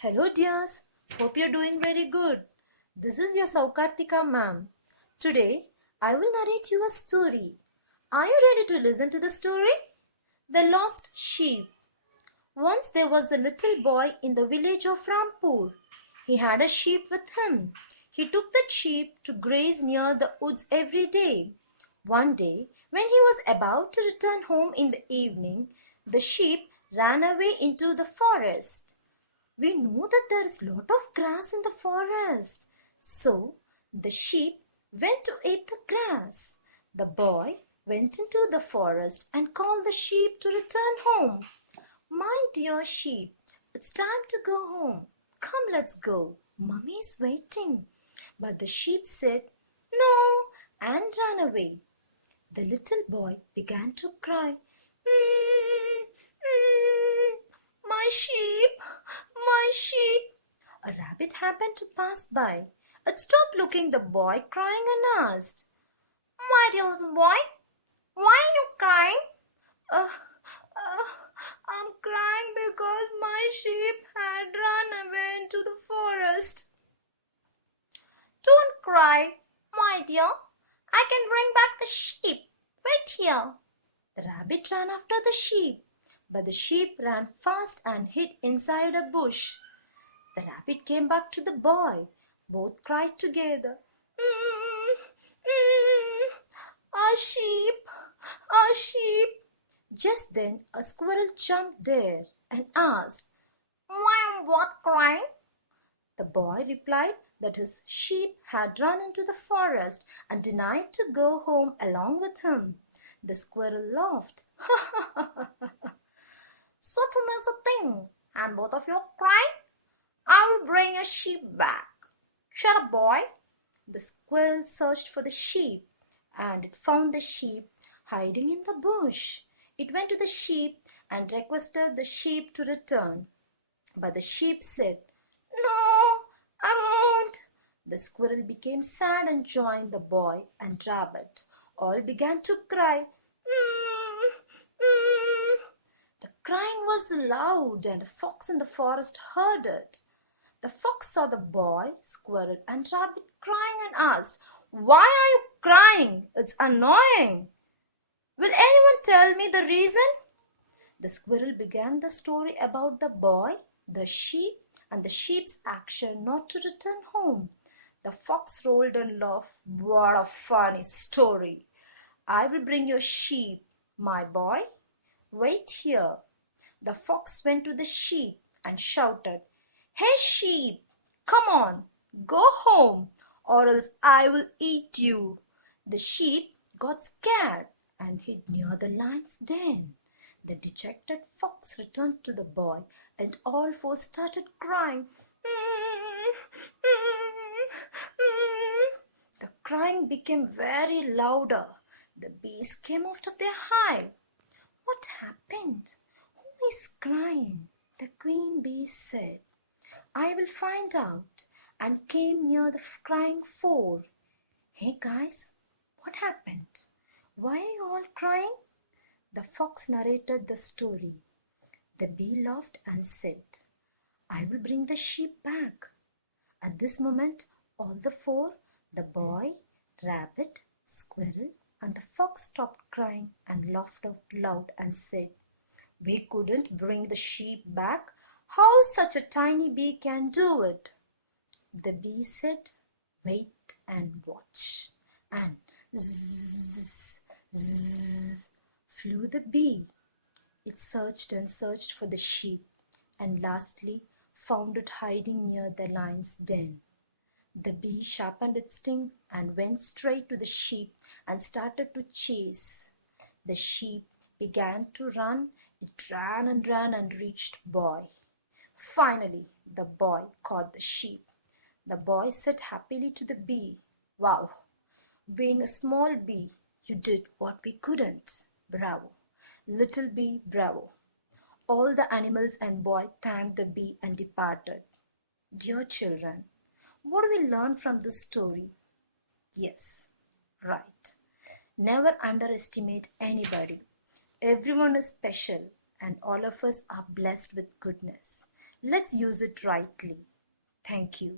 Hello dears, hope you're doing very good. This is your Sowkarthika ma'am. Today, I will narrate you a story. Are you ready to listen to the story? The Lost Sheep. Once there was a little boy in the village of Rampur. He had a sheep with him. He took that sheep to graze near the woods every day. One day, when he was about to return home in the evening, the sheep ran away into the forest. We know that there is lot of grass in the forest. So the sheep went to eat the grass. The boy went into the forest and called the sheep to return home. My dear sheep, it's time to go home. Come, let's go. Mummy is waiting. But the sheep said, no, and ran away. The little boy began to cry. My sheep, my sheep. A rabbit happened to pass by. It stopped looking the boy crying and asked, my dear little boy, why are you crying? I'm crying because my sheep had run away into the forest. Don't cry, my dear. I can bring back the sheep. Wait here. The rabbit ran after the sheep, but the sheep ran fast and hid inside a bush. The rabbit came back to the boy. Both cried together. Our sheep, our sheep. Just then a squirrel jumped there and asked, why am what crying? The boy replied that his sheep had run into the forest and denied to go home along with him. The squirrel laughed. Such a nice thing, and both of you are crying? I will bring your sheep back. Shut up, boy. The squirrel searched for the sheep, and it found the sheep hiding in the bush. It went to the sheep and requested the sheep to return. But the sheep said, no, I won't. The squirrel became sad and joined the boy and rabbit. All began to cry. The crying was loud, and a fox in the forest heard it. The fox saw the boy, squirrel, and rabbit crying and asked, why are you crying? It's annoying. Will anyone tell me the reason? The squirrel began the story about the boy, the sheep, and the sheep's action not to return home. The fox rolled and laughed. What a funny story. I will bring your sheep, my boy. Wait here. The fox went to the sheep and shouted, hey sheep, come on, go home, or else I will eat you. The sheep got scared and hid near the lion's den. The dejected fox returned to the boy, and all four started crying. The crying became very louder. The bees came out of their hive. What happened? Who is crying? The queen bee said. I will find out, and came near the crying four. Hey guys, what happened? Why are you all crying? The fox narrated the story. The bee laughed and said, I will bring the sheep back. At this moment, all the four, the boy, rabbit, squirrel, and the fox stopped crying and laughed out loud and said, we couldn't bring the sheep back. How such a tiny bee can do it? The bee said, wait and watch. And zzz, zzz, flew the bee. It searched and searched for the sheep, and lastly found it hiding near the lion's den. The bee sharpened its sting and went straight to the sheep and started to chase. The sheep began to run. It ran and reached boy. Finally, the boy caught the sheep. The boy said happily to the bee, wow, being a small bee, you did what we couldn't. Bravo. Little bee, bravo. All the animals and boy thanked the bee and departed. Dear children, what do we learn from this story? Yes, right. Never underestimate anybody. Everyone is special, and all of us are blessed with goodness. Let's use it rightly. Thank you.